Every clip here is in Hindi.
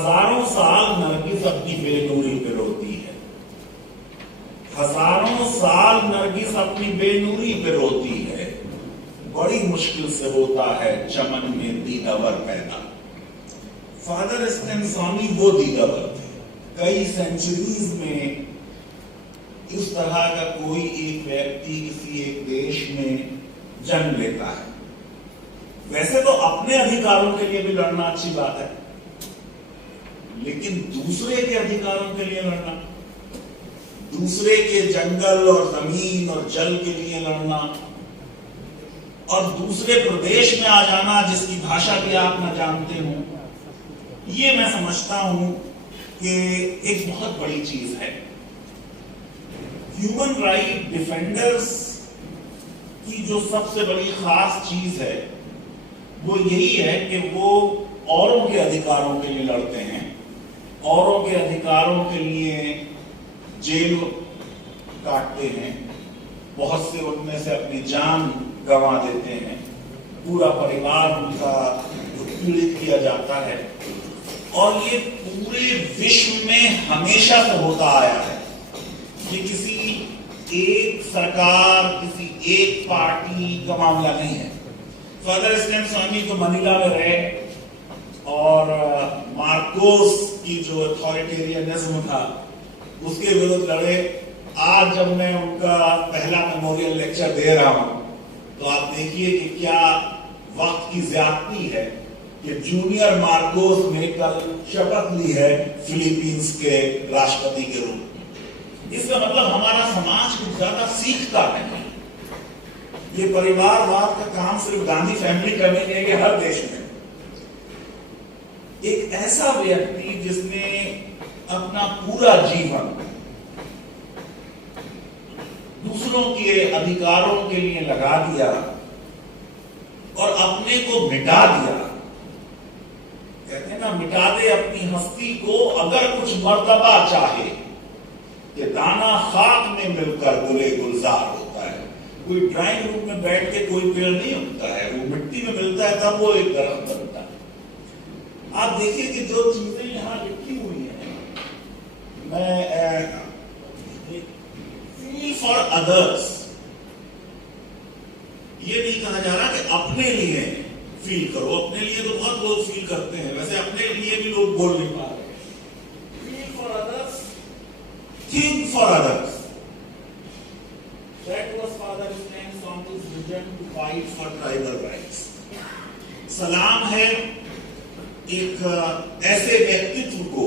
हजारों साल नरगिस अपनी बेनूरी पे रोती है, हजारों साल नरगिस अपनी बेनूरी पे रोती है। बड़ी मुश्किल से होता है चमन में दीदावर पैदा। फादर एसएन स्वामी वो दीदावर थे। कई सेंचुरीज में इस तरह का कोई एक व्यक्ति किसी एक देश में जन्म लेता है। वैसे तो अपने अधिकारों के लिए भी लड़ना अच्छी बात है, लेकिन दूसरे के अधिकारों के लिए लड़ना, दूसरे के जंगल और जमीन और जल के लिए लड़ना, और दूसरे प्रदेश में आ जाना जिसकी भाषा भी आप न जानते हो, ये मैं समझता हूं कि एक बहुत बड़ी चीज है। ह्यूमन राइट डिफेंडर्स की जो सबसे बड़ी खास चीज है वो यही है कि वो औरों के अधिकारों के लिए लड़ते हैं, औरों के अधिकारों के लिए जेल काटते हैं, बहुत से उनमें से अपनी जान गंवा देते हैं, पूरा परिवार उनका पीड़ित किया जाता है। और ये पूरे विश्व में हमेशा से होता आया है। ये किसी एक सरकार, किसी एक पार्टी का मामला नहीं है। फादर एसएन स्वामी तो मनीला में रहे और मार्कोस की जो अथॉरिटेरियनिज्म था उसके विरुद्ध लड़े। आज जब मैं उनका पहला मेमोरियल लेक्चर दे रहा हूं तो आप देखिए कि क्या वक्त की ज्यादती है कि जूनियर मार्कोस ने कल शपथ ली है फिलीपींस के राष्ट्रपति के रूप में। इसका मतलब हमारा समाज कुछ ज्यादा सीखता नहीं। ये परिवारवाद का काम सिर्फ गांधी फैमिली का नहीं है, ये हर देश में। एक ऐसा व्यक्ति जिसने अपना पूरा जीवन दूसरों के अधिकारों के लिए लगा दिया और अपने को मिटा दिया। कहते हैं ना, मिटा दे अपनी हस्ती को अगर कुछ मर्तबा चाहे कि दाना खाक में मिलकर गुले गुलजार होता है। कोई ड्राइंग रूम में बैठ के कोई पेड़ नहीं उगता है, वो मिट्टी में मिलता है तब वो एक दरख्त बनता है। आप देखिए कि जो चीजें यहां लिखी हुई हैं, मैं फील फॉर अदर्स, ये नहीं कहा जा रहा कि अपने लिए फील करो। अपने लिए तो बहुत लोग फील करते हैं, वैसे अपने लिए भी लोग बोल नहीं पा रहे। Feel for others, think for others. That was Father Ismail Swami's vision to fight for tribal rights. सलाम है एक ऐसे व्यक्तित्व को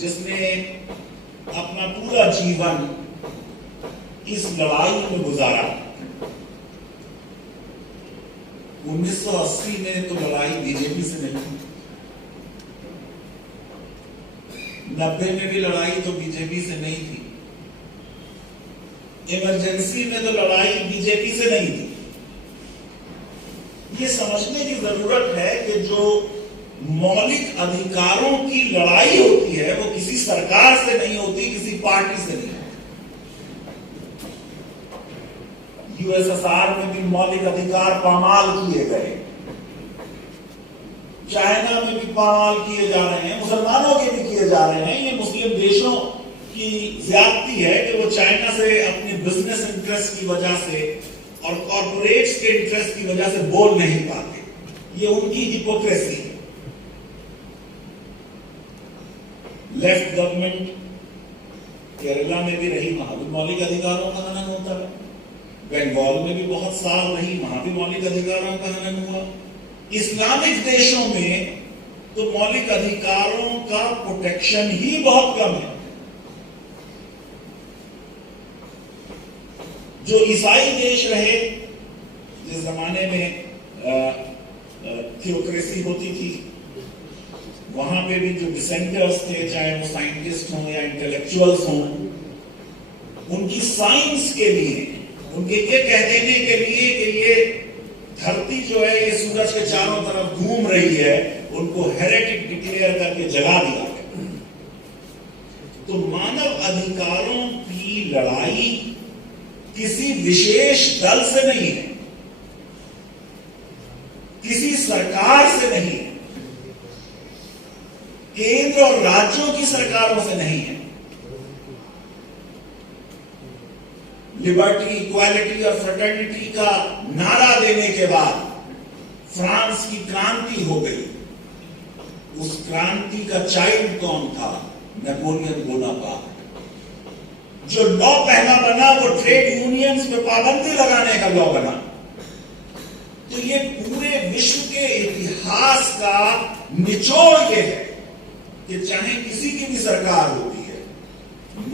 जिसने अपना पूरा जीवन इस लड़ाई में गुजारा। 1980 में तो लड़ाई बीजेपी से नहीं थी, 90 में भी लड़ाई तो बीजेपी से नहीं थी, इमरजेंसी में तो लड़ाई बीजेपी से नहीं थी। ये समझने की जरूरत है कि जो मौलिक अधिकारों की लड़ाई होती है वो किसी सरकार से नहीं होती, किसी पार्टी से नहीं। यूएसएसआर में भी मौलिक अधिकार पामाल किए गए, चाइना में भी पामाल किए जा रहे हैं, मुसलमानों के भी किए जा रहे हैं। ये मुस्लिम देशों की ज्यादती है कि वो चाइना से अपने बिजनेस इंटरेस्ट की वजह से और कॉर्पोरेट्स के इंटरेस्ट की वजह से बोल नहीं पाते। ये उनकी हिपोक्रेसी है। लेफ्ट गवर्नमेंट केरला में भी रही, वहां भी मौलिक अधिकारों का हनन होता है। बंगाल में भी बहुत साल रही, वहां भी मौलिक अधिकारों का हनन हुआ। इस्लामिक देशों में तो मौलिक अधिकारों का प्रोटेक्शन ही बहुत कम है। जो ईसाई देश रहे, जिस जमाने में थियोक्रेसी होती थी, वहां पे भी जो डिसेंटर्स थे, चाहे वो साइंटिस्ट हों या इंटेलेक्चुअल्स हों, उनकी साइंस के लिए, उनके ये कह देने के लिए कि ये धरती जो है ये सूरज के चारों तरफ घूम रही है, उनको हेरेटिक डिक्लेयर करके जला दिया गया। तो मानव अधिकारों की लड़ाई किसी विशेष दल से नहीं है, किसी सरकार से नहीं है, केंद्र और राज्यों की सरकारों से नहीं है। लिबर्टी, इक्वालिटी और फ्रेटर्निटी का नारा देने के बाद फ्रांस की क्रांति हो गई। उस क्रांति का चाइल्ड कौन था? Napoleon Bonaparte. जो लॉ पहला बना वो ट्रेड यूनियंस पे पाबंदी लगाने का लॉ बना। तो ये पूरे विश्व के इतिहास का निचोड़ ये है कि चाहे किसी की भी सरकार होती है,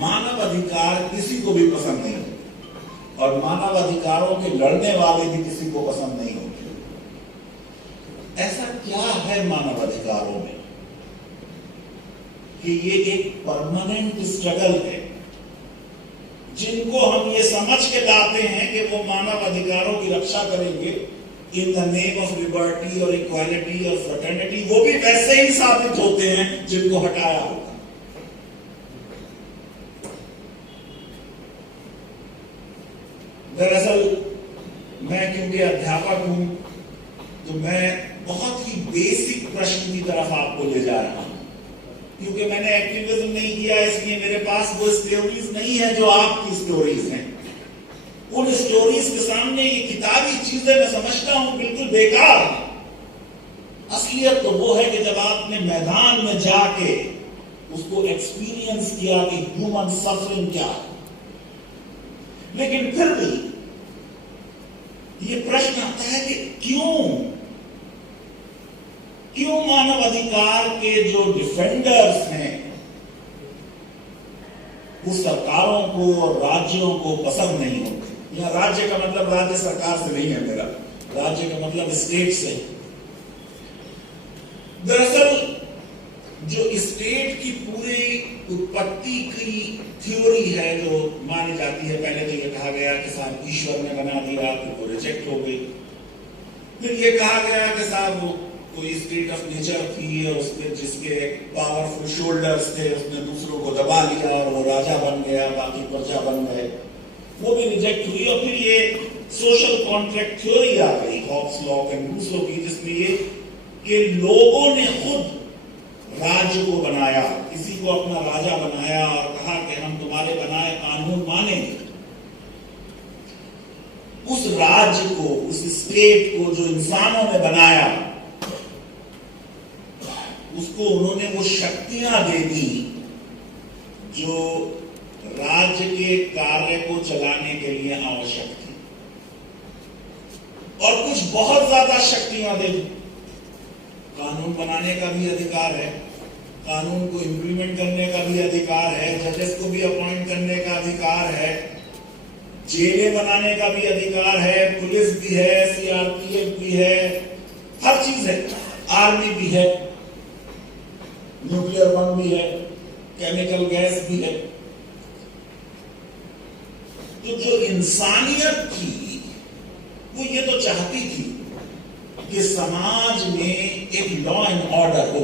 मानव अधिकार किसी को भी पसंद नहीं होते और मानव अधिकारों के लड़ने वाले भी किसी को पसंद नहीं होते। ऐसा क्या है मानव अधिकारों में कि ये एक परमानेंट स्ट्रगल है? जिनको हम ये समझ के लाते हैं कि वो मानव अधिकारों की रक्षा करेंगे in the name of liberty और इक्वालिटी और फ्रेटर्निटी, वो भी वैसे ही साबित होते हैं जिनको हटाया होगा। दरअसल मैं क्योंकि अध्यापक हूं तो मैं बहुत ही बेसिक प्रश्न की तरफ आपको ले जा रहा हूं। क्योंकि मैंने एक्टिविज्म नहीं किया इसलिए मेरे पास वो स्टोरीज नहीं है जो आपकी स्टोरीज हैं। उन स्टोरीज के सामने ये किताबी चीजें मैं समझता हूं बिल्कुल बेकार। असलियत तो वो है कि जब आपने मैदान में जाके उसको एक्सपीरियंस किया कि ह्यूमन सफरिंग क्या है। लेकिन फिर भी ये प्रश्न आता है कि क्यों मानव अधिकार के जो डिफेंडर्स हैं वो सरकारों को और राज्यों को पसंद नहीं होते। यहां राज्य का मतलब राज्य सरकार से नहीं है मेरा, राज्य का मतलब स्टेट से। दरअसल जो स्टेट की पूरी उत्पत्ति की थ्योरी है जो मानी जाती है, पहले तो ये कहा गया कि साहब ईश्वर ने बना दिया, फिर वो रिजेक्ट हो गई। फिर ये कहा गया कि साहब कोई स्टेट ऑफ नेचर थी और उसके जिसके पावरफुल शोल्डर्स थे उसने दूसरों को दबा लिया और वो राजा बन गया, बाकी प्रजा बन गए, वो भी रिजेक्ट हुई। और फिर ये सोशल कॉन्ट्रैक्ट थ्योरी आ गई हॉब्स लॉ के रूसो की, जिसमें ये कि लोगों ने खुद राज्य को बनाया, किसी को अपना राजा बनाया और कहा कि हम तुम्हारे बनाए कानून मानेंगे। उस राज्य को, उस स्टेट को जो इंसानों ने बनाया उसको उन्होंने वो शक्तियां दे दी जो राज्य के कार्य को चलाने के लिए आवश्यक थी, और कुछ बहुत ज्यादा शक्तियां दे दी। कानून बनाने का भी अधिकार है, कानून को इंप्लीमेंट करने का भी अधिकार है, जजेस को भी अपॉइंट करने का अधिकार है, जेलें बनाने का भी अधिकार है, पुलिस भी है, सीआरपीएफ भी है, हर चीज है, आर्मी भी है, न्यूक्लियर बम भी है, केमिकल गैस भी है। तो जो इंसानियत थी वो ये तो चाहती थी कि समाज में एक लॉ एंड ऑर्डर हो।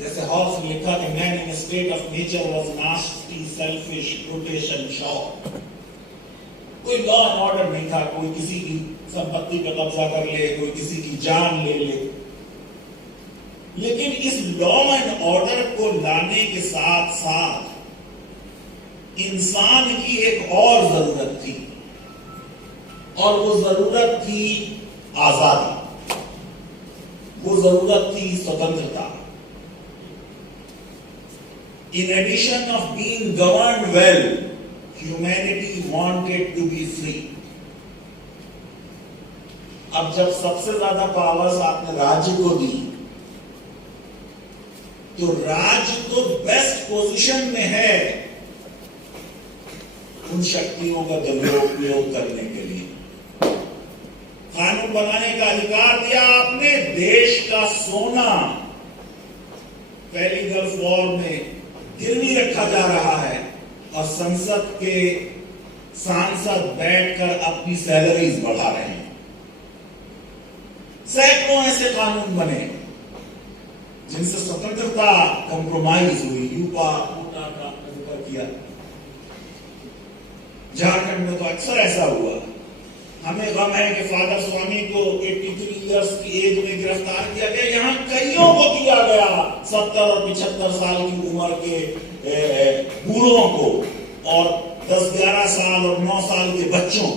जैसे हॉब्स ने लिखा कि man in state of nature was nasty, selfish, brutish and short. कोई लॉ एंड ऑर्डर नहीं था, कोई किसी की संपत्ति पर कब्जा कर ले, कोई किसी की जान ले ले। लेकिन इस लॉ एंड ऑर्डर को लाने के साथ साथ इंसान की एक और जरूरत थी, और वो जरूरत थी आजादी, वो जरूरत थी स्वतंत्रता। In addition of being governed well, humanity wanted to be free. अब जब सबसे ज्यादा पावर्स आपने राज्य को दी तो राज्य तो बेस्ट पोजीशन में है उन शक्तियों का दुरुपयोग करने के लिए। कानून बनाने का अधिकार दिया आपने, देश का सोना पहली गल्फ वॉर में गिरवी रखा जा रहा है और संसद के सांसद बैठकर अपनी सैलरीज बढ़ा रहे हैं। सैकड़ों ऐसे कानून बने जिनसे स्वतंत्रता कंप्रोमाइज हुई। यूपा कोटा का जिक्र किया, झारखंड में तो अक्सर ऐसा हुआ। हमें गम है कि फादर स्वामी को 83 ईयर्स की एज में गिरफ्तार किया गया। यहाँ कईयों को किया गया, 70 और 75 साल की उम्र के बूढ़ों को और 10-11 साल और 9 साल के बच्चों